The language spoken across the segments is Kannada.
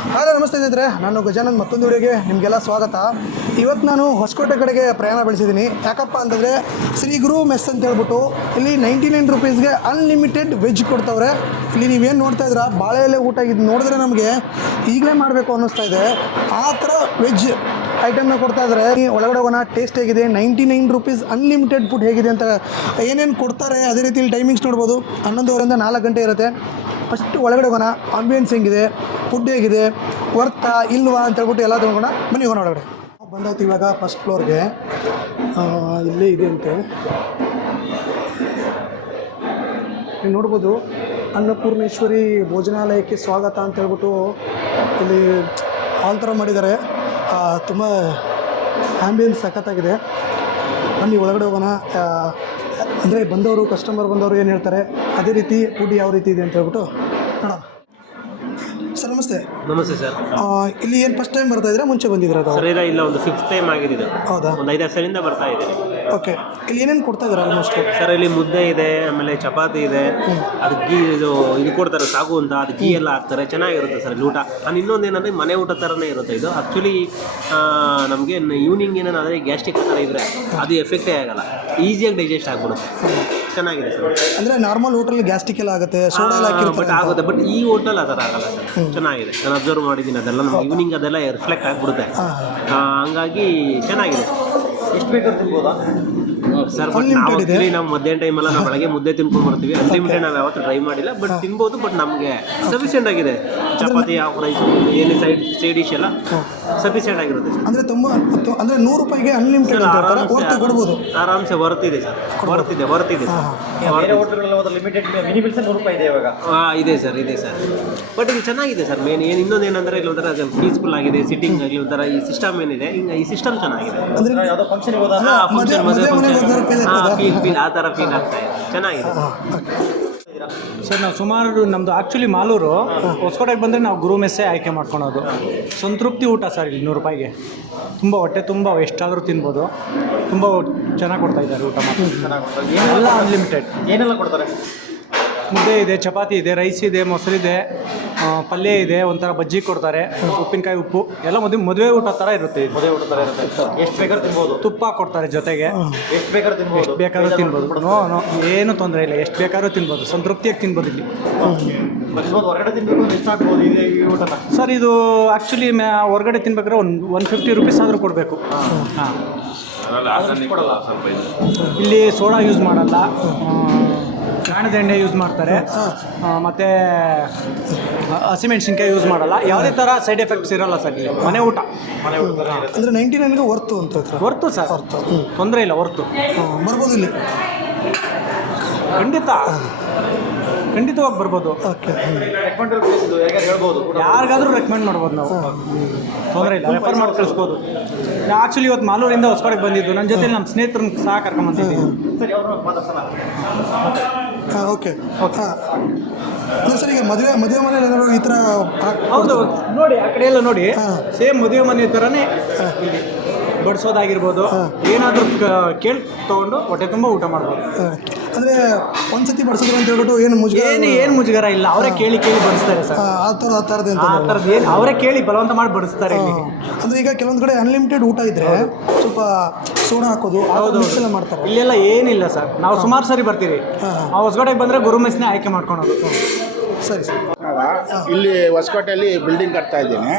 ಹಲೋ ನಮಸ್ತೆ ಸ್ನೇಹಿತರೆ, ನಾನು ಗಜಾನಂದ್ ಮತ್ತೊಂದು ವಿಡಿಯೋಗೆ ನಿಮಗೆಲ್ಲ ಸ್ವಾಗತ. ಇವತ್ತು ನಾನು ಹೊಸಕೋಟೆ ಕಡೆಗೆ ಪ್ರಯಾಣ ಬೆಳೆಸಿದ್ದೀನಿ. ಯಾಕಪ್ಪ ಅಂತಂದರೆ ಶ್ರೀ ಗುರು ಮೆಸ್ ಅಂತ ಹೇಳ್ಬಿಟ್ಟು ಇಲ್ಲಿ 99 ರೂಪೀಸ್ಗೆ ಅನ್ಲಿಮಿಟೆಡ್ ವೆಜ್ ಕೊಡ್ತವ್ರೆ. ಇಲ್ಲಿ ನೀವೇನು ನೋಡ್ತಾ ಇದ್ದೀರಾ, ಬಾಳೆ ಎಲೆ ಊಟ ಇದು ನೋಡಿದ್ರೆ ನಮಗೆ ಈಗಲೇ ಮಾಡಬೇಕು ಅನ್ನಿಸ್ತಾ ಇದೆ. ಆ ಥರ ವೆಜ್ ಐಟಮ್ನ ಕೊಡ್ತಾ ಇದ್ದಾರೆ. ಒಳಗಡೆ ಹೋಗೋಣ, ಟೇಸ್ಟ್ ಹೇಗಿದೆ, 99 ರೂಪೀಸ್ ಅನ್ಲಿಮಿಟೆಡ್ ಫುಡ್ ಹೇಗಿದೆ ಅಂತ ಏನೇನು ಕೊಡ್ತಾರೆ ಅದೇ ರೀತಿ ಇಲ್ಲಿ ಟೈಮಿಂಗ್ಸ್ ನೋಡ್ಬೋದು. 11:30 4 ಗಂಟೆ ಇರುತ್ತೆ. ಫಸ್ಟ್ ಒಳಗಡೆ ಹೋಗೋಣ, ಆಂಬಿಯನ್ಸ್ ಹೆಂಗಿದೆ, ಫುಡ್ ಹೇಗಿದೆ, ವರ್ತಾ ಇಲ್ವಾ ಅಂತ ಹೇಳ್ಬಿಟ್ಟು ಎಲ್ಲ ತೊಗೊಂಡ ಬನ್ನಿ ಹೋಗೋಣ ಒಳಗಡೆ. ಬಂದಾಯ್ತು ಇವಾಗ ಫಸ್ಟ್ ಫ್ಲೋರ್ಗೆ. ಇಲ್ಲೇ ಇದೆ ಅಂತೆ, ನೀವು ನೋಡ್ಬೋದು. ಅನ್ನಪೂರ್ಣೇಶ್ವರಿ ಭೋಜನಾಲಯಕ್ಕೆ ಸ್ವಾಗತ ಅಂತ ಹೇಳ್ಬಿಟ್ಟು ಇಲ್ಲಿ ಹಾಲ್ ಥರ ಮಾಡಿದ್ದಾರೆ. ತುಂಬ ಆಂಬಿಯನ್ಸ್ ಸಖತ್ತಾಗಿದೆ. ಬನ್ನಿ ಒಳಗಡೆ ಹೋಗೋಣ. ಅಂದರೆ ಬಂದವರು ಕಸ್ಟಮರ್ ಬಂದವರು ಏನು ಹೇಳ್ತಾರೆ ಅದೇ ರೀತಿ ಫುಡ್ ಯಾವ ರೀತಿ ಇದೆ ಅಂತ ಹೇಳ್ಬಿಟ್ಟು ನೋಡೋಣ. ಸರ್ ನಮಸ್ತೆ. ನಮಸ್ತೆ ಸರ್. ಇಲ್ಲಿ ಏನು ಫಸ್ಟ್ ಟೈಮ್ ಬರ್ತಾ ಇದ್ದೀರಾ, ಮುಂಚೆ ಬಂದಿದ್ದೀರಾ? ಸರ್ ಇಲ್ಲ, ಒಂದು 5th ಟೈಮ್ ಆಗಿದೆ. ಹೌದಾ? ಒಂದು 5-6 ಸಲಿಂದ ಬರ್ತಾ ಇದೆ. ಓಕೆ, ಇಲ್ಲಿ ಏನೇನು ಕೊಡ್ತಾ ಇದ್ದೀರಾ ಆಲ್ಮೋಸ್ಟ್? ಸರ್ ಇಲ್ಲಿ ಮುದ್ದೆ ಇದೆ, ಆಮೇಲೆ ಚಪಾತಿ ಇದೆ, ಅದು ಗೀ ಇದು ಕೊಡ್ತಾರೆ ಸಾಗು ಅಂತ, ಅದು ಗೀ ಎಲ್ಲ ಹಾಕ್ತಾರೆ, ಚೆನ್ನಾಗಿರುತ್ತೆ ಸರ್ ಇಲ್ಲಿ ಊಟ. ಇನ್ನೊಂದು ಏನಂದರೆ ಮನೆ ಊಟ ಥರನೇ ಇರುತ್ತೆ ಇದು. ಆ್ಯಕ್ಚುಲಿ ನಮಗೆ ಈವ್ನಿಂಗ್ ಏನೇನಾದರೆ ಗ್ಯಾಸ್ಟ್ರಿಕ್ ಥರ ಇದ್ದರೆ ಅದು ಎಫೆಕ್ಟೇ ಆಗಲ್ಲ, ಈಸಿಯಾಗಿ ಡೈಜೆಸ್ಟ್ ಆಗಿಬಿಡುತ್ತೆ. ಚೆನ್ನಾಗಿದೆ ಸರ್. ಅಂದರೆ ನಾರ್ಮಲ್ ಹೋಟೆಲ್ ಗ್ಯಾಸ್ಟ್ರಿಕ್ ಎಲ್ಲ ಆಗುತ್ತೆ, ಸೋಡಾ ಎಲ್ಲ ಬಟ್ ಆಗುತ್ತೆ, ಬಟ್ ಈ ಹೋಟೆಲ್ ಆ ಥರ ಆಗಲ್ಲ ಸರ್. ಚೆನ್ನಾಗಿದೆ, ನಾನು ಅಬ್ಸರ್ವ್ ಮಾಡಿದ್ದೀನಿ. ಅದೆಲ್ಲ ನಮ್ಗೆ ಈವ್ನಿಂಗ್ ಅದೆಲ್ಲ ರಿಫ್ಲೆಕ್ಟ್ ಆಗಿಬಿಡುತ್ತೆ. ಹಂಗಾಗಿ ಚೆನ್ನಾಗಿದೆ. ಎಷ್ಟು ಬೇಕಾದ್ರೂ ತಿನ್ಬೋದಾ ಸರ್? ಬಟ್ ನಾವು ನಮ್ಮ ಮಧ್ಯಾಹ್ನ ಟೈಮೆಲ್ಲ ನಾವು ಬೆಳಗ್ಗೆ ಮುದ್ದೆ ತಿನ್ಕೊಂಡು ಬರ್ತೀವಿ. ಅನ್ಲಿಮಿಟೆಡ್ ನಾವು ಯಾವತ್ತೂ ಟ್ರೈ ಮಾಡಿಲ್ಲ, ಬಟ್ ತಿನ್ಬೋದು. ಬಟ್ ನಮಗೆ ಸಫಿಷಿಯೆಂಟ್ ಆಗಿದೆ. ಚಪಾತಿ, ಹಾಫ್ ರೈಸ್, ಏನು ಸೈಡ್ ಡಿಶ್ ಎಲ್ಲ ಸಫಿಷಿಯೆಂಟ್ ಆಗಿರುತ್ತೆ. ಅಂದರೆ ತುಂಬ ಅಂದರೆ 100 ರೂಪಾಯಿಗೆ ಅನ್ಲಿಮಿಟೆಡ್ ಕೊಡ್ಬೋದು. ಆರಾಮ್ಸೆ ವರ್ತಿದೆ ಸರ್, ವರ್ತಿದೆ ಸರ್. ಬೇರೆ ಹೋಟೆಲ್ಗಳಲ್ಲಿ ಹೋದ್ರೆ ಲಿಮಿಟೆಡ್ ಮಿನಿ ಬಿಲ್ಸ್ 100 ರೂಪಾಯಿ ಇದೆ ಇವಾಗ. ಇದೆ ಸರ್. ಬಟ್ ಇದು ಚೆನ್ನಾಗಿದೆ ಸರ್. ಮೇನ್ ಇನ್ನೊಂದು ಏನಂದರೆ ಇಲ್ಲಿ ಒಂಥರ ಪೀಸ್ಫುಲ್ ಆಗಿದೆ. ಸಿಟ್ಟಿಂಗ್ ಆಗಲಿ ಒಂಥರ ಈ ಸಿಸ್ಟಮ್ ಏನಿದೆ, ಹಿಂಗೆ ಈ ಸಿಸ್ಟಮ್ ಚೆನ್ನಾಗಿದೆ. ಅಂದರೆ ಯಾವುದೋ ಫಂಕ್ಷನ್ ಹೋದಾಗ ಫಂಕ್ಷನ್ ಫೀಲ್ ಆ ಥರ ಫೀಲ್ ಆಗ್ತಾ ಇದೆ. ಚೆನ್ನಾಗಿದೆ ಸರ್. ನಾವು ಸುಮಾರು ನಮ್ಮದು ಆ್ಯಕ್ಚುಲಿ ಮಾಲೂರು. ಹೊಸಕೋಟೆಗೆ ಬಂದರೆ ನಾವು ಗುರು ಮೆಸ್ಸೇ ಆಯ್ಕೆ ಮಾಡ್ಕೊಳೋದು. ಸಂತೃಪ್ತಿ ಊಟ ಸರ್. ಇಲ್ಲಿ 100 ರೂಪಾಯಿಗೆ ತುಂಬ ಹೊಟ್ಟೆ ತುಂಬ ಎಷ್ಟಾದರೂ ತಿನ್ಬೋದು. ತುಂಬ ಚೆನ್ನಾಗಿ ಕೊಡ್ತಾ ಇದ್ದಾರೆ ಊಟ ಮಾತ್ರ. ಎಲ್ಲ ಅನ್ಲಿಮಿಟೆಡ್. ಏನೆಲ್ಲ ಕೊಡ್ತಾರೆ? ಮುದ್ದೆ ಇದೆ, ಚಪಾತಿ ಇದೆ, ರೈಸ್ ಇದೆ, ಮೊಸರಿದೆ, ಪಲ್ಯ ಇದೆ, ಒಂಥರ ಬಜ್ಜಿ ಕೊಡ್ತಾರೆ, ಉಪ್ಪಿನಕಾಯಿ, ಉಪ್ಪು ಎಲ್ಲ ಮದುವೆ ಊಟ ಥರ ಇರುತ್ತೆ. ಮದುವೆ ಊಟ ಥರ ಇರುತ್ತೆ. ಎಷ್ಟು ಬೇಕಾದ್ರೂ ತಿನ್ಬೋದು. ತುಪ್ಪ ಕೊಡ್ತಾರೆ ಜೊತೆಗೆ. ಎಷ್ಟು ಬೇಕಾದ್ರೂ ತಿನ್ಬೋದು. ಎಷ್ಟು ಬೇಕಾದ್ರೂ ತಿನ್ಬೋದು. ಏನೂ ತೊಂದರೆ ಇಲ್ಲ, ಎಷ್ಟು ಬೇಕಾದ್ರೂ ತಿನ್ಬೋದು. ಸಂತೃಪ್ತಿಯಾಗಿ ತಿನ್ಬೋದು ಇಲ್ಲಿ. ಹೊರಗಡೆ ತಿನ್ಬೇಕು ಅಂದ್ರೆ ಎಷ್ಟು ಆಗ್ಬೋದು ಈ ಊಟನ? ಸರ್ ಇದು ಆ್ಯಕ್ಚುಲಿ ಹೊರಗಡೆ ತಿನ್ಬೇಕಾದ್ರೆ 150 ರೂಪೀಸ್ ಆದರೂ ಕೊಡಬೇಕು. ಹಾಂ, ಇಲ್ಲಿ ಸೋಡಾ ಯೂಸ್ ಮಾಡಲ್ಲ, ಗಾಣದ ಎಣ್ಣೆ ಯೂಸ್ ಮಾಡ್ತಾರೆ, ಮತ್ತು ಹಸಿಮೆಣ್ಸಿನ್ಕಾಯಿ ಯೂಸ್ ಮಾಡಲ್ಲ. ಯಾವುದೇ ಥರ ಸೈಡ್ ಎಫೆಕ್ಟ್ಸ್ ಇರಲ್ಲ ಸರ್ ಇಲ್ಲಿ. ಮನೆ ಊಟ ಅಂದರೆ 99ಗೆ ವರ್ತು ಅಂತ. ವರ್ತು ಸರ್, ತೊಂದರೆ ಇಲ್ಲ, ವರ್ತು. ಬರ್ಬೋದು ಇಲ್ಲಿ, ಖಂಡಿತವಾಗಿ ಬರ್ಬೋದು. ಓಕೆ, ಯಾರಿಗಾದ್ರೂ ರೆಕಮೆಂಡ್ ಮಾಡ್ಬೋದು ನಾವು, ತೊಂದರೆ ಇಲ್ಲ. ರೆಫರ್ ಮಾಡಿ ಕಳಿಸ್ಬೋದು. ಆ್ಯಕ್ಚುಲಿ ಇವತ್ತು ಮಾಲೂರಿಂದ ಹೊಸಕೋಟೆಗೆ ಬಂದಿದ್ದು, ನನ್ನ ಜೊತೆ ನಮ್ಮ ಸ್ನೇಹಿತರನ್ನ ಸಹ ಕರ್ಕೊಂಬಂದಿದ್ದೀನಿ. ಹಾಂ, ಓಕೆ. ಹಾಂ ಸರ್, ಈಗ ಮದುವೆ ಮನೇಲಿ ಏನಾದ್ರು ಈ ಥರ? ಹೌದು, ನೋಡಿ ಆ ಕಡೆ ಎಲ್ಲ ನೋಡಿ, ಸೇಮ್ ಮದುವೆ ಮನೆ ಥರನೇ ಬಡಿಸೋದಾಗಿರ್ಬೋದು. ಏನಾದರೂ ಕೇಳಿ ತೊಗೊಂಡು ಹೊಟ್ಟೆ ತುಂಬ ಊಟ ಮಾಡ್ಬೋದು. ಅಂದರೆ ಒಂದ್ಸತಿ ಬಡಿಸಿದ್ರು ಅಂತ ಹೇಳ್ಬಿಟ್ಟು ಏನು ಮುಜುಗರ ಇಲ್ಲ. ಅವರೇ ಕೇಳಿ ಬಡಿಸ್ತಾರೆ ಸರ್. ಆ ಥರದ್ದು ಏನು ಅವರೇ ಕೇಳಿ ಬಲವಂತ ಮಾಡಿ ಬಡಿಸ್ತಾರೆ ಇಲ್ಲಿ. ಅಂದರೆ ಈಗ ಕೆಲವೊಂದು ಕಡೆ ಅನ್ಲಿಮಿಟೆಡ್ ಊಟ ಇದ್ದರೆ ಸ್ವಲ್ಪ ಸೋಡಾ ಹಾಕೋದು ಎಲ್ಲ ಮಾಡ್ತಾರೆ. ಇಲ್ಲೆಲ್ಲ ಏನಿಲ್ಲ ಸರ್. ನಾವು ಸುಮಾರು ಸರಿ ಬರ್ತೀವಿ. ನಾವು ಹೊಸಕೋಟೆಗೆ ಬಂದರೆ ಗುರು ಮೆಸ್ನೇ ಆಯ್ಕೆ ಮಾಡ್ಕೊಳೋದು. ಸರಿ ಸರ್. ಇಲ್ಲಿ ಹೊಸಕೋಟೆಯಲ್ಲಿ ಬಿಲ್ಡಿಂಗ್ ಕಟ್ತಾ ಇದ್ದೀನಿ.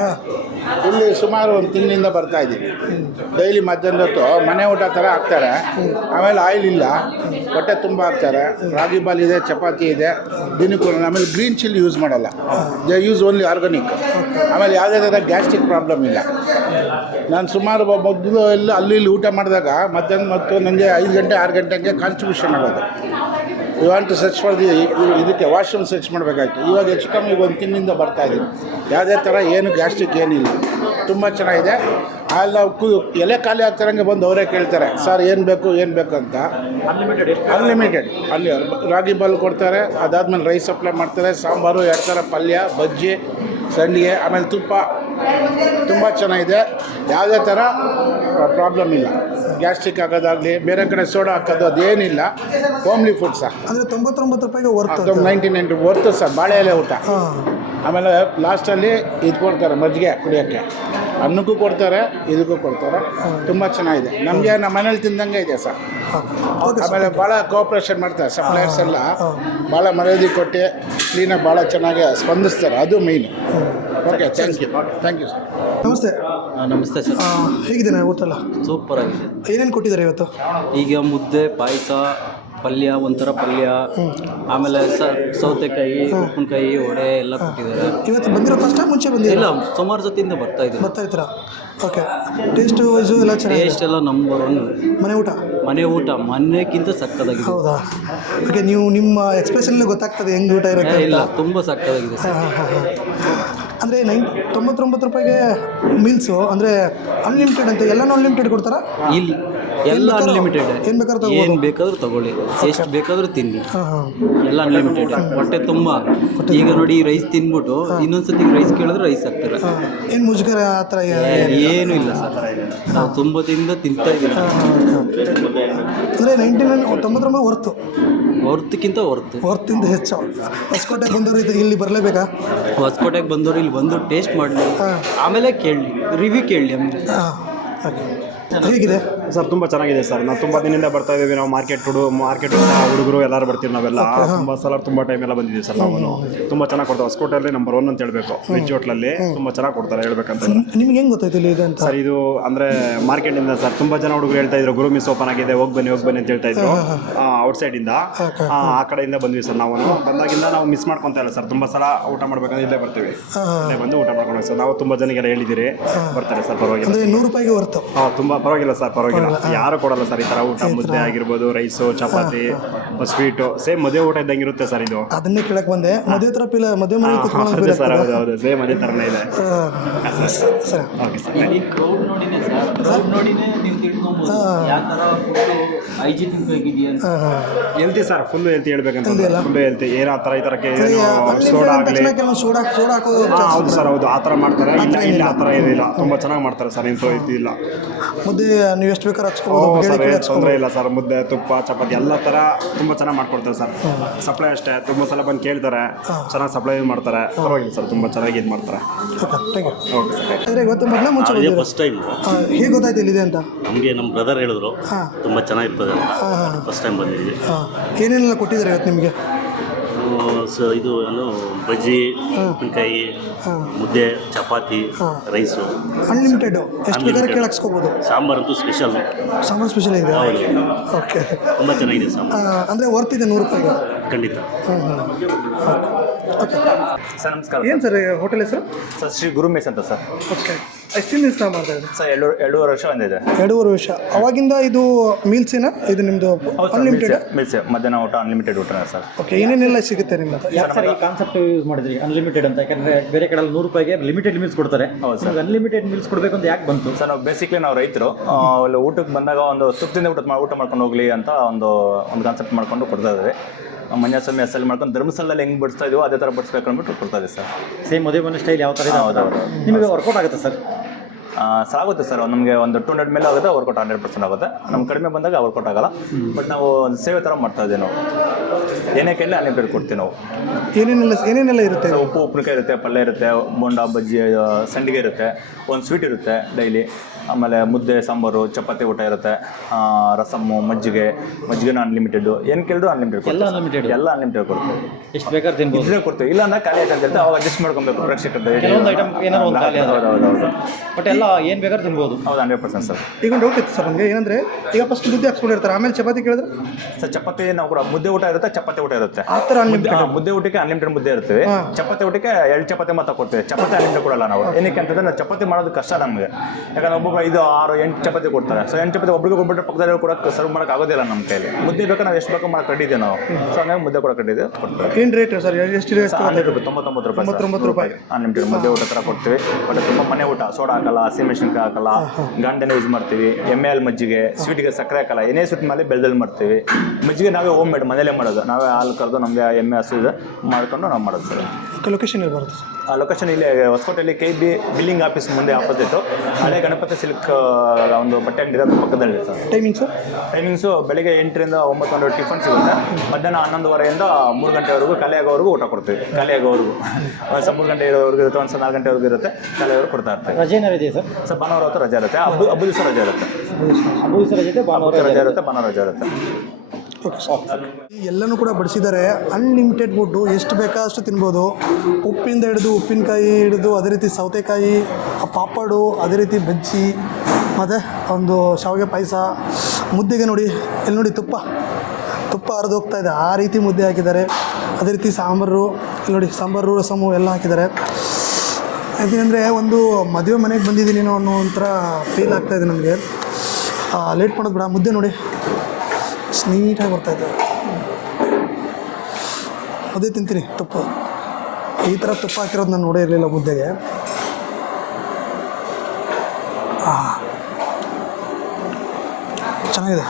ಇಲ್ಲಿ ಸುಮಾರು ಒಂದು ತಿಂಗಳಿಂದ ಬರ್ತಾ ಇದ್ದೀನಿ. ಡೈಲಿ ಮಧ್ಯಾಹ್ನದ ಹೊತ್ತು ಮನೆ ಊಟ ಥರ ಹಾಕ್ತಾರೆ. ಆಮೇಲೆ ಆಯಿಲ್ ಇಲ್ಲ, ಹೊಟ್ಟೆ ತುಂಬ ಹಾಕ್ತಾರೆ. ರಾಗಿ ಬಾಲ್ ಇದೆ, ಚಪಾತಿ ಇದೆ, ದಿನಕ್ಕೂ. ಆಮೇಲೆ ಗ್ರೀನ್ ಚಿಲ್ಲಿ ಯೂಸ್ ಮಾಡಲ್ಲ, ದೇ ಯೂಸ್ ಓನ್ಲಿ ಆರ್ಗಾನಿಕ್. ಆಮೇಲೆ ಯಾವುದೇ ಥರ ಗ್ಯಾಸ್ಟ್ರಿಕ್ ಪ್ರಾಬ್ಲಮ್ ಇಲ್ಲ. ನಾನು ಸುಮಾರು ಮೊದಲು ಎಲ್ಲ ಅಲ್ಲಿ ಇಲ್ಲಿ ಊಟ ಮಾಡಿದಾಗ ಮಧ್ಯಾಹ್ನ ಮತ್ತು ನನಗೆ 5 ಗಂಟೆ 6 ಗಂಟೆಗೆ ಕಾನ್ಸ್ಟಿಬ್ಯೂಷನ್ ಆಗೋದು. You want to search for ಇದಕ್ಕೆ ವಾಶ್ರೂಮ್ ಸರ್ಚ್ ಮಾಡಬೇಕಾಯ್ತು. ಇವಾಗ ಹೆಚ್ಚು ಕಮ್ಮಿ 1 ತಿಂಗಳಿಂದ ಬರ್ತಾಯಿದ್ದೀನಿ. ಯಾವುದೇ ಥರ ಏನು ಗ್ಯಾಸ್ಟ್ರಿಕ್ ಏನಿಲ್ಲ, ತುಂಬ ಚೆನ್ನಾಗಿದೆ. ಅಲ್ಲಿ ನಾವು ಎಲೆ ಖಾಲಿ ಆಗ್ತಾರಂಗೆ ಬಂದು ಅವರೇ ಕೇಳ್ತಾರೆ, ಸರ್ ಏನು ಬೇಕು ಅಂತ. ಅನ್ಲಿಮಿಟೆಡ್. ಅಲ್ಲಿ ರಾಗಿ ಬಾಲ್ ಕೊಡ್ತಾರೆ, ಅದಾದಮೇಲೆ ರೈಸ್ ಸಪ್ಲೈ ಮಾಡ್ತಾರೆ, ಸಾಂಬಾರು, 2 ಥರ ಪಲ್ಯ, ಬಜ್ಜಿ, ಸಂಡಿಗೆ, ಆಮೇಲೆ ತುಪ್ಪ. ತುಂಬ ಚೆನ್ನಾಗಿದೆ. ಯಾವುದೇ ಥರ ಪ್ರಾಬ್ಲಮ್ ಇಲ್ಲ. ಗ್ಯಾಸ್ಟ್ರಿಕ್ ಆಗೋದಾಗಲಿ, ಬೇರೆ ಕಡೆ ಸೋಡಾ ಹಾಕೋದು ಅದೇನಿಲ್ಲ. Homely food sir. ಅಂದರೆ 99 ರೂಪಾಯಿಗೆ ವರ್ತ್. 99 worth sir. ಬಾಳೆ ಎಲೆ ಊಟ. ಆಮೇಲೆ ಲಾಸ್ಟಲ್ಲಿ ಇದು ಕೊಡ್ತಾರೆ ಮಜ್ಜಿಗೆ ಕುಡಿಯೋಕ್ಕೆ, ಅನ್ನಕ್ಕೂ ಕೊಡ್ತಾರೆ, ಇದಕ್ಕೂ ಕೊಡ್ತಾರೆ. ತುಂಬ ಚೆನ್ನಾಗಿದೆ, ನಮಗೆ ನಮ್ಮ ಮನೇಲಿ ತಿಂದಂಗೆ ಇದೆ ಸರ್. ಆಮೇಲೆ ಭಾಳ ಕೋಆಪ್ರೇಷನ್ ಮಾಡ್ತಾರೆ ಸಪ್ಲೈಯರ್ಸ್ ಎಲ್ಲ, ಭಾಳ ಮರ್ಯಾದೆ ಕೊಟ್ಟು ಕ್ಲೀನಾಗಿ ಭಾಳ ಚೆನ್ನಾಗಿ ಸ್ಪಂದಿಸ್ತಾರೆ, ಅದು main. Okay, thank you sir. ನಮಸ್ತೆ. ನಮಸ್ತೆ ಸರ್. ಹೇಗಿದೆ ಹೋಟೆಲ್? ಸೂಪರ್ ಆಗಿದೆ. ಏನೇನು ಕೊಟ್ಟಿದ್ದಾರೆ ಇವತ್ತು? ಈಗ ಮುದ್ದೆ, ಪಾಯಸ, ಪಲ್ಯ, ಒಂಥರ ಪಲ್ಯ, ಆಮೇಲೆ ಸೌತೆಕಾಯಿ, ಉಪ್ಪಿನಕಾಯಿ, ವಡೆ ಎಲ್ಲ ಕೊಟ್ಟಿದ್ದಾರೆ. ಇವತ್ತು ಬಂದಿರೋ ಫಸ್ಟ್ ಮುಂಚೆ ಬಂದಿಲ್ಲ? ಇಲ್ಲ, ಸುಮಾರು ಜೊತೆಯಿಂದ ಬರ್ತಾ ಇದ್ದೀರಾ? ಓಕೆ. ಟೇಸ್ಟ್ ವೈಸು ಎಲ್ಲ ಚೆನ್ನಾಗಿದೆ? ಟೇಸ್ಟ್ ಎಲ್ಲ ನಂಬರ್ ಒನ್. ಮನೆ ಊಟ ಮನೆಗಿಂತ ಸಕ್ಕದಾಗಿದೆ. ಹೌದಾ? ಓಕೆ, ನೀವು ನಿಮ್ಮ ಎಕ್ಸ್ಪ್ರೆಷನ್ಲಿ ಗೊತ್ತಾಗ್ತದೆ ಹೆಂಗೆ ಊಟ ಇರುತ್ತೆ? ಇಲ್ಲ, ತುಂಬ ಸಕ್ಕದಾಗಿದೆ ಸರ್. ಅಂದರೆ 99 ರೂಪಾಯಿಗೆ ಮೀಲ್ಸು, ಅಂದರೆ ಅನ್ಲಿಮಿಟೆಡ್ ಅಂತ, ಎಲ್ಲನೂ ಅನ್ಲಿಮಿಟೆಡ್ ಕೊಡ್ತಾರಾ? ಇಲ್ಲಿ ಎಲ್ಲ ಅನ್ಲಿಮಿಟೆಡ್, ಏನು ಬೇಕಾದ್ರೂ ತಗೊಳ್ಳಿ, ಎಷ್ಟು ಬೇಕಾದ್ರೂ ತಿನ್ನಿ, ಎಲ್ಲ ಅನ್ಲಿಮಿಟೆಡ್. ಹೊಟ್ಟೆ ತುಂಬ. ಈಗ ನೋಡಿ, ರೈಸ್ ತಿನ್ಬಿಟ್ಟು ಇನ್ನೊಂದ್ಸತಿ ರೈಸ್ ಕೇಳಿದ್ರೆ ರೈಸ್ ಹಾಕ್ತಾರೆ. ಏನು ಮುಜುಗರ ಆ ಥರ ಏನೂ ಇಲ್ಲ ಸರ್, ನಾವು ತುಂಬ ತಿಂತಾ ಇದ್ದೀವಿ. ಅಂದರೆ 90 ರೂಪಾಯಿ ಹೊರತಕ್ಕಿಂತ ಹೊರ್ತಿಂದ ಹೆಚ್ಚು. ಹೊಸಕೋಟೆಗೆ ಬಂದವರು ಇಲ್ಲಿ ಬರಲೇಬೇಕಾ? ಹೊಸಕೋಟೆಗೆ ಬಂದವರು ಇಲ್ಲಿ ಬಂದು ಟೇಸ್ಟ್ ಮಾಡಲಿ, ಆಮೇಲೆ ಕೇಳಲಿ, ರಿವ್ಯೂ ಕೇಳಲಿ. ಓಕೆ, ಹೇಗಿದೆ ಸರ್? ತುಂಬ ಚೆನ್ನಾಗಿದೆ ಸರ್. ನಾವು ತುಂಬ ದಿನದಿಂದ ಬರ್ತಾ ಇದ್ದೀವಿ. ನಾವು ಮಾರ್ಕೆಟ್ ಹುಡುಗರು ಎಲ್ಲರೂ ಬರ್ತೀವಿ. ನಾವೆಲ್ಲ ತುಂಬ ಸಲ ತುಂಬ ಟೈಮ್ ಎಲ್ಲ ಬಂದಿದ್ದೀವಿ ಸರ್. ನಾವು ತುಂಬ ಚೆನ್ನಾಗಿ ಕೊಡ್ತಾರೆ. ಹೊಸಕೋಟೆಯಲ್ಲಿ ನಂಬರ್ 1 ಅಂತ ಹೇಳಬೇಕು. ವೆಜ್ ಹೋಟ್ಲಲ್ಲಿ ತುಂಬ ಚೆನ್ನಾಗಿ ಕೊಡ್ತಾರೆ ಹೇಳ್ಬೇಕಂತ. ನಿಮ್ಗೆ ಹೆಂಗೆ ಗೊತ್ತಾಯ್ತು ಇಲ್ಲಿ ಇದೆ ಅಂತ? ಸರ್, ಇದು ಅಂದರೆ ಮಾರ್ಕೆಟಿಂದ ಸರ್ ತುಂಬ ಜನ ಹುಡುಗರು ಹೇಳ್ತಾ ಇದ್ರು, ಗುರು ಮಿಸ್ ಓಪನ್ ಆಗಿದೆ, ಹೋಗಿ ಬನ್ನಿ ಅಂತ ಹೇಳ್ತಾ ಇದ್ರು. ಔಟ್ಸೈಡಿಂದ ಆ ಕಡೆಯಿಂದ ಬಂದ್ವಿ ಸರ್. ನಾವು ಬಂದಾಗಿಂದ ನಾವು ಮಿಸ್ ಮಾಡ್ಕೊತಾ ಇಲ್ಲ ಸರ್. ತುಂಬ ಸಲ ಊಟ ಮಾಡ್ಬೇಕಂದ್ರೆ ಇಲ್ಲೇ ಬರ್ತೀವಿ, ಇಲ್ಲೇ ಬಂದು ಊಟ ಮಾಡ್ಕೊಂಡು ಸರ್. ನಾವು ತುಂಬ ಜನಗೆಲ್ಲ ಹೇಳಿದ್ದೀರಿ, ಬರ್ತಾರೆ ಸರ್. ಪರವಾಗಿಲ್ಲ, 100 ರೂಪಾಯಿಗೆ ಹೊರ್ತು. ತುಂಬ ಪರವಾಗಿಲ್ಲ ಸರ್, ಪರವಾಗಿಲ್ಲ. ಯಾರು ಕೊಡಲ್ಲ ಸರ್ ಈ ಥರ ಊಟ. ಮುದ್ದೆ ಆಗಿರ್ಬೋದು, ರೈಸು, ಚಪಾತಿ, ಸ್ವೀಟು, ಸೇಮ್ ಮದುವೆ ಊಟ ಇದ್ದಂಗೆ ಇರುತ್ತೆ ಸರ್. ಇದು ಅದನ್ನೇ ಕೇಳಕ್ ಬಂದೆ. ಮದುವೆ ಥರ ಮದುವೆ ಮನೆ ಅದೇ ಸರ್, ಹೌದು, ಸೇಮ್ ಅದೇ ಥರನೇ ಇದೆ. Sir, okay sir. ಈ ಕ್ರೌಡ್ ನೋಡಿನೇ ಸರ್, ಕ್ರೌಡ್ ನೋಡಿನೇ ನೀವು ತಿಳ್ಕೊಬೋದು ಯಾವ ಥರ ಹೈಜಿನಿಕ್ ಆಗಿದೆಯಾ ಅಂತ. ಹೆಲ್ತಿ ಸರ್, ಫುಲ್ ಹೆಲ್ತಿ ಹೇಳ್ಬೇಕಂತ. Full healthy. ಏನೋ ಆ ಥರ ಈ ಥರಕ್ಕೆ ಸೋಡಾ ಆಗಲಿ, ಸೋಡಾ ಹಾಕೋದು. ಹೌದು ಸರ್, ಹೌದು, ಆ ಥರ ಮಾಡ್ತಾರೆ. ಇಲ್ಲ ಆ ಥರ ಏನಿಲ್ಲ, ತುಂಬ ಚೆನ್ನಾಗಿ ಮಾಡ್ತಾರೆ ಸರ್. ಏನು ಇಲ್ಲ. ಮುದ್ದೆ ನೀವು ಎಷ್ಟು ಬೇಕಾದ್ರೆ ಹಚ್ಕೋಬೋದು ಸರ್, ಏನು ತೊಂದರೆ ಇಲ್ಲ ಸರ್. ಮುದ್ದೆ, ತುಪ್ಪ, ಚಪಾತಿ ಎಲ್ಲ ಥರ ತುಂಬ ಚೆನ್ನಾಗಿ ಮಾಡ್ಕೊಡ್ತಾರೆ ಸರ್. ಸಪ್ಲೈ ಅಷ್ಟೇ, ತುಂಬ ಸಲ ಬಂದು ಕೇಳ್ತಾರೆ, ಚೆನ್ನಾಗಿ ಸಪ್ಲೈ ಮಾಡ್ತಾರೆ. ಪರವಾಗಿಲ್ಲ ಸರ್, ತುಂಬ ಚೆನ್ನಾಗಿ ಇದು ಮಾಡ್ತಾರೆ. Okay sir. ಅಂದರೆ ಇವತ್ತು ಮೊದಲೇ ಮುಂಚೆ ಫಸ್ಟ್ ಟೈಮ್. ಹೇಗೆ ಗೊತ್ತಾಯ್ತು ಇಲ್ಲಿದೆ ಅಂತ? ನಮಗೆ ನಮ್ಮ ಬ್ರದರ್ ಹೇಳಿದ್ರು ತುಂಬ ಚೆನ್ನಾಗಿರ್ತದೆ ಅಂತ. ಫಸ್ಟ್ ಟೈಮ್ ಬಂದಿದ್ದೀವಿ. ಏನೇನೆಲ್ಲ ಕೊಟ್ಟಿದ್ದಾರೆ ಇವತ್ತು ನಿಮಗೆ? ಸೊ ಇದು ಏನು ಬಜ್ಜಿ, ಉಪ್ಪಿನಕಾಯಿ, ಮುದ್ದೆ, ಚಪಾತಿ, ರೈಸು, ಅನ್ಲಿಮಿಟೆಡ್, ಎಷ್ಟು ಬೇಕಾದ್ರೆ ಕೇಳಕ್ಸ್ಕೋಬೋದು. ಸಾಂಬಾರಂತೂ ಸ್ಪೆಷಲ್. ಸಾಂಬಾರು ಸ್ಪೆಷಲ್ ಇದೆ. ಹೌದು, ಓಕೆ. ತುಂಬ ಚೆನ್ನಾಗಿದೆ ಸಾಂಬಾರು. ಅಂದರೆ ವರ್ತಿದೆ 100 ರೂಪಾಯಿಗೆ. ಖಂಡಿತ. ಓಕೆ ಸರ್, ನಮಸ್ಕಾರ. ಏನು ಸರ್ ಹೋಟೆಲ್ ಹೆಸರು? ಸರ್, ಶ್ರೀ ಗುರು ಮೆಸ್ ಅಂತ ಸರ್. ಓಕೆ. ಎಷ್ಟು ದಿವಸ ಮಾಡ್ತಾ ಇದ್ದೀವಿ ಸರ್? 2.5 ವರ್ಷ ಬಂದಿದೆ. 2.5 ವರ್ಷ. ಅವಾಗಿಂದ ಇದು ಮೀಲ್ಸಿನ ಇದು ನಿಮ್ಮದು ಅನ್ಲಿಮಿಟೆಡ್? ಮೀಲ್ಸ್, ಮಧ್ಯಾಹ್ನ ಊಟ ಅನ್ಲಿಮಿಟೆಡ್ ಊಟನೇ ಸರ್. ಓಕೆ. ಏನೇನೆಲ್ಲ ಸಿಗುತ್ತೆ ನಿಮ್ಮ ಹತ್ರ? ಯಾಕೆ ಸರ್ ಈ ಕಾನ್ಸೆಪ್ಟ್ ಯೂಸ್ ಮಾಡಿದ್ರಿ ಅನ್ಲಿಮಿಟೆಡ್ ಅಂತ? ಯಾಕಂದರೆ ಬೇರೆ ಕಡೆ 100 ರೂಪಾಯಿಗೆ ಲಿಮಿಟೆಡ್ ಮೀಲ್ಸ್ ಕೊಡ್ತಾರೆ. ಹೌದು ಸರ್. ಅನ್ಲಿಮಿಟೆಡ್ ಮೀಲ್ಸ್ ಕೊಡಬೇಕು ಅಂತ ಯಾಕೆ ಬಂತು ಸರ್? ನಾವು ಬೇಸಿಕ್ಲಿ ನಾವು ರೈತರು. ಅಲ್ಲಿ ಊಟಕ್ಕೆ ಬಂದಾಗ ಒಂದು ತೃಪ್ತಿಯಿಂದ ಊಟ ಮಾಡ್ಕೊಂಡು ಹೋಗಲಿ ಅಂತ ಒಂದು ಕಾನ್ಸೆಪ್ಟ್ ಮಾಡ್ಕೊಂಡು ಕೊಡ್ತಾ ಇದ್ದೀವಿ. ಮಂಡ್ಯ ಸ್ವಾಮಿ ಹೆಸರಲ್ಲಿ ಮಾಡ್ಕೊಂಡು ಧರ್ಮಸ್ಥಳದಲ್ಲಿ ಹೆಂಗೆ ಬಡಿಸ್ತಾ ಇದೀವೋ ಅದೇ ಥರ ಬಡಿಸ್ಬೇಕು ಅಂದ್ಬಿಟ್ಟು ಕೊಡ್ತಾ ಇದೆ ಸರ್. ಸೇಮ್ ಮದುವೆ ಮನೆ ಸ್ಟೈಲ್ ಯಾವ ಥರ ಇದೆ? ಹೌದೌದು. ನಿಮಗೆ ವರ್ಕೌಟ್ ಆಗುತ್ತೆ ಸರ್? ಸರ್, ಆಗುತ್ತೆ ಸರ್. ನಮಗೆ ಒಂದು 200 ಮೇಲೆ ಆಗುತ್ತೆ, ವರ್ಕೌಟ್ 100% ಆಗುತ್ತೆ. ನಮ್ಗೆ ಕಡಿಮೆ ಬಂದಾಗ ವರ್ಕೌಟ್ ಆಗಲ್ಲ. ಬಟ್ ನಾವು ಒಂದು ಸೇವೆ ಥರ ಮಾಡ್ತಾ ಇದ್ದೀವಿ. ನಾವು ಏನೇ ಕೈಲಿ ಅನ್ಲಿಮಿಟೆಡ್ ಕೊಡ್ತೀವಿ. ನಾವು ಏನೇನೆಲ್ಲ ಇರುತ್ತೆ? ಉಪ್ಪು, ಉಪ್ಪಿನಕಾಯಿ ಇರುತ್ತೆ, ಪಲ್ಯ ಇರುತ್ತೆ, ಬೋಂಡ, ಬಜ್ಜಿ, ಸಂಡಿಗೆ ಇರುತ್ತೆ, ಒಂದು ಸ್ವೀಟ್ ಇರುತ್ತೆ ಡೈಲಿ. ಆಮೇಲೆ ಮುದ್ದೆ, ಸಾಂಬಾರು, ಚಪಾತಿ ಊಟ ಇರುತ್ತೆ, ರಸಮ್ಮು, ಮಜ್ಜಿಗೆನ ಅನ್ಲಿಮಿಟೆಡ್. ಏನು ಕೇಳಿದ್ರು ಅನ್ಲಿಮಿಟೆಡ್. ಎಲ್ಲ ಅನ್ಲಿಮಿಟೆಡ್ ಕೊಡ್ತೀವಿ. ಎಷ್ಟು ಬೇಕಾದ್ರೆ ತಿನ್ಬೋದು. ಇದ್ರೆ ಕೊಡ್ತೀವಿ. ಇಲ್ಲ ಅಂದ್ರೆ ಖಾಲಿ ಆಯ್ತು ಅಂತ ಹೇಳ್ತಾ ಅವಾಗ ಅಡ್ಜಸ್ಟ್ ಮಾಡ್ಕೊಬೇಕು ಪ್ರೇಕ್ಷಕರು. ಕೆಲವೊಂದು ಐಟಮ್ ಏನಾದ್ರು ಒಂದು ಖಾಲಿ ಆದ್ರೆ. ಹೌದು. ಬಟ್ ಎಲ್ಲ ಏನು ಬೇಕಾದ್ರೆ ತಿನ್ಬೋದು. ಹೌದು, 100% ಸರ್. ಈಗ ಡೌಟ್ ಇತ್ತು ಸರ್ ನನಗೆ. ಏನಂದರೆ ಈಗ ಫಸ್ಟ್ ಮುದ್ದೆ ಹಾಕ್ಸ್ಕೊಂಡಿರ್ತಾರೆ, ಆಮೇಲೆ ಚಪಾತಿ ಕೇಳಿದ್ರೆ? ಸರ್, ಚಪಾತಿ ನಾವು ಕೂಡ ಮುದ್ದೆ ಊಟ ಇರುತ್ತೆ, ಚಪಾತಿ ಊಟ ಇರುತ್ತೆ. ಆ ಥರ ಅನ್ಲಿಮಿಟೆಡ್? ಮುದ್ದೆ ಊಟಕ್ಕೆ ಅನ್ಲಿಮಿಟೆಡ್ ಮುದ್ದೆ ಇರ್ತೀವಿ. ಚಪಾತಿ ಊಟಕ್ಕೆ 2 ಚಪಾತಿ ಮಾತ್ರ ಕೊಡ್ತೀವಿ. ಚಪಾತಿ ಅನ್ಲಿಮಿಟೆಡ್ ಕೊಡಲ್ಲ ನಾವು. ಏನಕ್ಕೆ ಅಂತಂದ್ರೆ ನಾವು ಚಪಾತಿ ಮಾಡೋದು ಕಷ್ಟ ನಮಗೆ. ಯಾಕಂದ್ರೆ ಒಬ್ಬೊಬ್ಬ 5, 6, 8 ಚಪಾತಿ ಕೊಡ್ತಾರೆ. ಸೊ 8 ಚಪಾತಿ ಒಬ್ಬರಿಗೆ ಕೊಟ್ಬಿಟ್ರೆ ಪಕ್ಕದಲ್ಲಿ ಕೂಡ ಸರ್ವ್ ಮಾಡೋಕೆ ಆಗೋದಿಲ್ಲ ನಮ್ಮ ಕೈಲಿ. ಮುದ್ದೆ ಬೇಕು, ನಾವು ಎಷ್ಟು ಬೇಕೋ ಮಾಡೋಕೆ ಕಟ್ಟಿದ್ದೀವಿ ನಾವು. ಸೊ ಹಂಗಾಗಿ ಮುದ್ದೆ ಕೂಡ ಕಟ್ಟಿದ್ದೀವಿ, ಕೊಡ್ತೀವಿ. ಏನು ರೇಟ್ ಸರ್? ಎಷ್ಟು ರೇಟ್? 99 ರೂಪಾಯಿ ಅನ್ಲಿಮಿಟೆಡ್ ಮುದ್ದೆ ಊಟ ಥರ ಕೊಡ್ತೀವಿ. ಬಟ್ ತುಂಬ ಮನೆ ಊಟ, ಸೋಡಾ ಹಾಕಲ್ಲ, ಹಸಿಮೆಣಸಿನ್ಕಾಯಿ ಹಾಕಲ್ಲ, ಗಂಡನ ಯೂಸ್ ಮಾಡ್ತೀವಿ. ಎಮ್ಮೆ ಮಜ್ಜಿಗೆ, ಸ್ವೀಟಿಗೆ ಸಕ್ಕರೆ ಹಾಕಲ್ಲ, ಏನೇ ಸ್ವೀಟ್ ಮೇಲೆ ಬೆಲ್ಲದಲ್ಲಿ ಮಾಡ್ತೀವಿ. ಮಜ್ಜಿಗೆ ನಾವೇ ಹೋಮ್ ಮೇಡ್ ಮನೇಲೇ ಮಾಡೋದು. ನಾವೇ ಹಾಲು ಕರೆದು ನಮಗೆ ಎಮ್ಮೆ ಹಸು ಇದೆ ಮಾಡ್ಕೊಂಡು ನಾವು ಮಾಡೋದು ಸರ್. ಲೊಕೇಶನ್ ಎಲ್ಲಿ ಬರುತ್ತೆ ಸರ್? ಆ ಲೊಕೇಶನ್ ಇಲ್ಲಿ ಹೊಸಕೋಟೆಯಲ್ಲಿ KB ಬಿಲ್ಲಿಂಗ್ ಆಫೀಸ್ ಮುಂದೆ ಆಪೋಸಿಟ್ಟು ಹಳೆ ಗಣಪತಿ ಸಿಲ್ಕ್ ಒಂದು ಬಟ್ಟೆ ಅಂಗಡಿ ಇರೋದು ಪಕ್ಕದಲ್ಲಿ ಸರ್. ಟೈಮಿಂಗ್ಸು ಟೈಮಿಂಗ್ಸು ಬೆಳಿಗ್ಗೆ 8ರಿಂದ 9 ಟಿಫನ್ ಸಿಗುತ್ತೆ. ಮಧ್ಯಾಹ್ನ 11:30ಯಿಂದ 3 ಗಂಟೆವರೆಗೂ ಖಾಲಿ ಆಗೋವರೆಗೂ ಊಟ ಕೊಡ್ತೀವಿ. ಖಾಲಿ ಆಗೋವರೆಗೂ ಒಂದು 3 ಗಂಟೆ ಇರೋವರೆಗೂ ಇರುತ್ತೆ, ಒಂದು 4 ಗಂಟೆವರೆಗೂ ಇರುತ್ತೆ, ಖಾಲಿ ಆಗೋರು ಕೊಡ್ತಾ ಇರ್ತೀವಿ. ರಜೆನ ರಜೆ ಸರ್? ಸರ್ ಭಾನುವಾರ ಹೊತ್ತು ರಜೆ ಇರುತ್ತೆ, ಹಬ್ಬ ದಿವಸ ರಜೆ ಇರುತ್ತೆ. ಹಬ್ಬ ದಿವಸ ರಜೆ, ಭಾನುವಾರ ರಜೆ ಇರುತ್ತೆ, ಭಾನುವಾರ ರಜೆ ಇರುತ್ತೆ. ಎಲ್ಲನೂ ಕೂಡ ಬಡಿಸಿದ್ದಾರೆ. ಅನ್ಲಿಮಿಟೆಡ್ ಫುಡ್ಡು, ಎಷ್ಟು ಬೇಕಾದಷ್ಟು ತಿನ್ಬೋದು. ಉಪ್ಪಿಂದ ಹಿಡಿದು ಉಪ್ಪಿನಕಾಯಿ ಹಿಡಿದು ಅದೇ ರೀತಿ ಸೌತೆಕಾಯಿ, ಪಾಪಡು, ಅದೇ ರೀತಿ ಬಜ್ಜಿ, ಮತ್ತು ಒಂದು ಶಾವಿಗೆ ಪಾಯಸ, ಮುದ್ದೆಗೆ ನೋಡಿ ಇಲ್ಲಿ ನೋಡಿ ತುಪ್ಪ ಹರಿದು ಹೋಗ್ತಾ ಇದೆ, ಆ ರೀತಿ ಮುದ್ದೆ ಹಾಕಿದ್ದಾರೆ. ಅದೇ ರೀತಿ ಸಾಂಬಾರು ಇಲ್ಲಿ ನೋಡಿ, ಸಾಂಬಾರು ರಸಮು ಎಲ್ಲ ಹಾಕಿದ್ದಾರೆ. ಯಾಕೆಂದರೆ ಒಂದು ಮದುವೆ ಮನೆಗೆ ಬಂದಿದ್ದೀನೇನೋ ಅನ್ನೋ ಒಂಥರ ಫೀಲ್ ಆಗ್ತಾಯಿದೆ ನಮಗೆ. ಲೇಟ್ ಮಾಡೋದು ಬೇಡ. ಮುದ್ದೆ ನೋಡಿ ನೀಟಾಗಿ ಬರ್ತಾಯಿದೆ. ಮುದ್ದೆ ತಿಂತೀನಿ. ತುಪ್ಪ ಈ ಥರ ತುಪ್ಪ ಹಾಕಿರೋದು ನಾನು ನೋಡೇ ಇರಲಿಲ್ಲ ಮುದ್ದೆಗೆ. ಚೆನ್ನಾಗಿದೆ.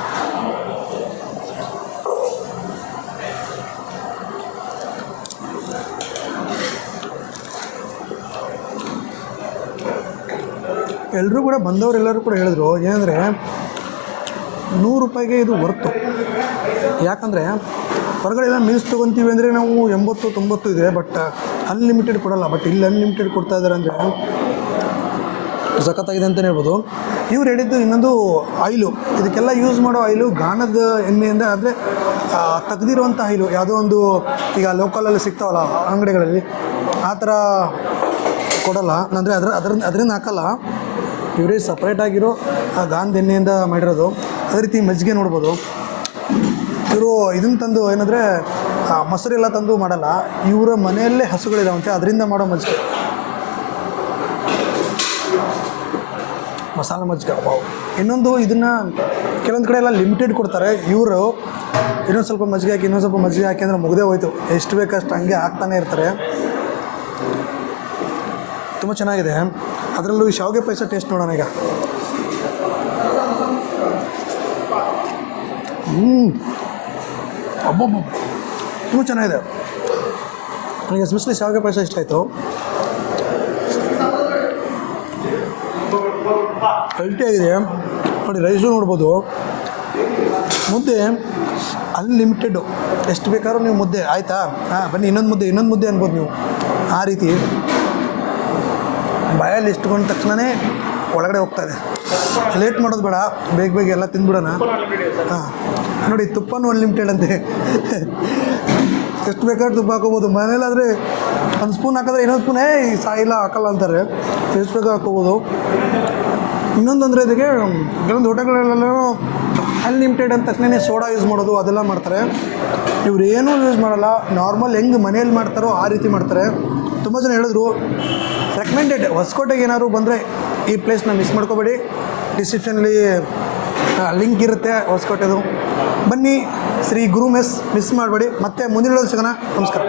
ಎಲ್ಲರೂ ಕೂಡ ಬಂದವರೆಲ್ಲರೂ ಕೂಡ ಹೇಳಿದ್ರು ಏನಂದರೆ 100 ರೂಪಾಯಿಗೆ ಇದು ವರ್ತು. ಯಾಕಂದರೆ ಹೊರಗಡೆ ಎಲ್ಲ ಮೀಲ್ಸ್ ತೊಗೊತೀವಿ ಅಂದರೆ ನಾವು 80-90 ಇದೆ, ಬಟ್ ಅನ್ಲಿಮಿಟೆಡ್ ಕೊಡೋಲ್ಲ. ಬಟ್ ಇಲ್ಲಿ ಅನ್ಲಿಮಿಟೆಡ್ ಕೊಡ್ತಾ ಇದ್ದಾರೆ ಅಂದರೆ ಸಖತ್ತಾಗಿದೆ ಅಂತಲೇ ಹೇಳ್ಬೋದು. ಇವ್ರು ಹೇಳಿದ್ದು ಇನ್ನೊಂದು ಆಯಿಲು, ಇದಕ್ಕೆಲ್ಲ ಯೂಸ್ ಮಾಡೋ ಆಯಿಲು ಗಾಣದ ಎಣ್ಣೆಯಿಂದ, ಆದರೆ ತೆಗ್ದಿರುವಂಥ ಆಯಿಲು ಯಾವುದೋ ಒಂದು ಈಗ ಲೋಕಲಲ್ಲಿ ಸಿಗ್ತಾವಲ್ಲ ಅಂಗಡಿಗಳಲ್ಲಿ, ಆ ಥರ ಕೊಡೋಲ್ಲ. ಅಂದರೆ ಅದರಿಂದ ಹಾಕಲ್ಲ. ಇವರೇ ಸಪ್ರೇಟಾಗಿರೋ ಆ ಗಾಣದ ಎಣ್ಣೆಯಿಂದ ಮಾಡಿರೋದು. ಅದೇ ರೀತಿ ಮಜ್ಜಿಗೆ ನೋಡ್ಬೋದು. ಇವರು ಇದನ್ನು ತಂದು ಏನಂದರೆ ಮೊಸರೆಲ್ಲ ತಂದು ಮಾಡಲ್ಲ, ಇವರ ಮನೆಯಲ್ಲೇ ಹಸುಗಳಿದಾವಂತೆ, ಅದರಿಂದ ಮಾಡೋ ಮಜ್ಜಿಗೆ, ಮಸಾಲೆ ಮಜ್ಜಿಗೆ. ವಾವ್. ಇನ್ನೊಂದು ಇದನ್ನು ಕೆಲವೊಂದು ಕಡೆ ಎಲ್ಲ ಲಿಮಿಟೆಡ್ ಕೊಡ್ತಾರೆ. ಇವರು ಇನ್ನೊಂದು ಸ್ವಲ್ಪ ಮಜ್ಜಿಗೆ ಹಾಕಿ ಇನ್ನೊಂದು ಸ್ವಲ್ಪ ಮಜ್ಜಿಗೆ ಹಾಕಿ ಅಂದರೆ ಮುಗ್ದೇ ಹೋಯ್ತು. ಎಷ್ಟು ಬೇಕಷ್ಟು ಹಂಗೆ ಹಾಕ್ತಾನೆ ಇರ್ತಾರೆ. ತುಂಬ ಚೆನ್ನಾಗಿದೆ. ಅದರಲ್ಲೂ ಈ ಶಾವಿಗೆ ಪಾಯಸ ಟೇಸ್ಟ್ ನೋಡೋಣ ಈಗ. ಅಬ್ಬಬ್ಬ, ತುಂಬ ಚೆನ್ನಾಗಿದೆ. ನನಗೆ ಎಸ್ಪೆಷಲಿ ಶಾವಿಗೆ ಪಾಯಸ ಇಷ್ಟ ಆಯಿತು. ಹೆಲ್ಟಿಯಾಗಿದೆ ನೋಡಿ. ರೈಸು ನೋಡ್ಬೋದು. ಮುದ್ದೆ ಅನ್ಲಿಮಿಟೆಡ್ಡು, ಎಷ್ಟು ಬೇಕಾದ್ರೂ ನೀವು ಮುದ್ದೆ ಆಯಿತಾ, ಬನ್ನಿ ಇನ್ನೊಂದು ಮುದ್ದೆ ಅನ್ಬೋದು ನೀವು. ಆ ರೀತಿ ಬಾಯಲ್ಲಿ ಇಷ್ಟುಕೊಂಡ ತಕ್ಷಣವೇ ಒಳಗಡೆ ಹೋಗ್ತಾಯಿದೆ. ಲೇಟ್ ಮಾಡೋದು ಬೇಡ, ಬೇಗ ಎಲ್ಲ ತಿಂದ್ಬಿಡೋಣ. ನೋಡಿ, ತುಪ್ಪನೂ ಅನ್ಲಿಮಿಟೆಡ್ ಅಂತೆ. ಎಷ್ಟು ಬೇಕಾದ್ರೂ ತುಪ್ಪ ಹಾಕೋಬೋದು. ಮನೇಲಾದರೆ ಒಂದು ಸ್ಪೂನ್ ಹಾಕಿದ್ರೆ ಇನ್ನೊಂದು ಸ್ಪೂನ್ ಸಾಯಿಲ್ಲ ಹಾಕಲ್ಲ ಅಂತಾರೆ. ಎಷ್ಟು ಬೇಕಾದ್ರೂ ಹಾಕೋಬೋದು. ಇನ್ನೊಂದು ಅಂದರೆ ಇದಕ್ಕೆ ಕೆಲವೊಂದು ಹೋಟೆಲ್ಗಳಲ್ಲೆಲ್ಲ ಅನ್ಲಿಮಿಟೆಡ್ ಅಂದ ತಕ್ಷಣ ಸೋಡಾ ಯೂಸ್ ಮಾಡೋದು ಅದೆಲ್ಲ ಮಾಡ್ತಾರೆ. ಇವ್ರು ಏನೂ ಯೂಸ್ ಮಾಡಲ್ಲ. ನಾರ್ಮಲ್ ಹೆಂಗೆ ಮನೇಲಿ ಮಾಡ್ತಾರೋ ಆ ರೀತಿ ಮಾಡ್ತಾರೆ. ತುಂಬ ಜನ ಹೇಳಿದ್ರು ರೆಕಮೆಂಡೆಡ್. ಹೊಸಕೋಟೆಗೆ ಏನಾದ್ರು ಬಂದರೆ ಈ ಪ್ಲೇಸ್ನ ಮಿಸ್ ಮಾಡ್ಕೋಬೇಡಿ. ಡಿಸ್ಕ್ರಿಪ್ಷನಲ್ಲಿ ಲಿಂಕ್ ಇರುತ್ತೆ ಹೊಸಕೋಟೆದು. ಬನ್ನಿ, ಶ್ರೀ ಗುರು ಮೆಸ್ ಮಿಸ್ ಮಾಡಬೇಡಿ. ಮತ್ತೆ ಮುಂದಿನ ಸಿಗೋಣ. ನಮಸ್ಕಾರ.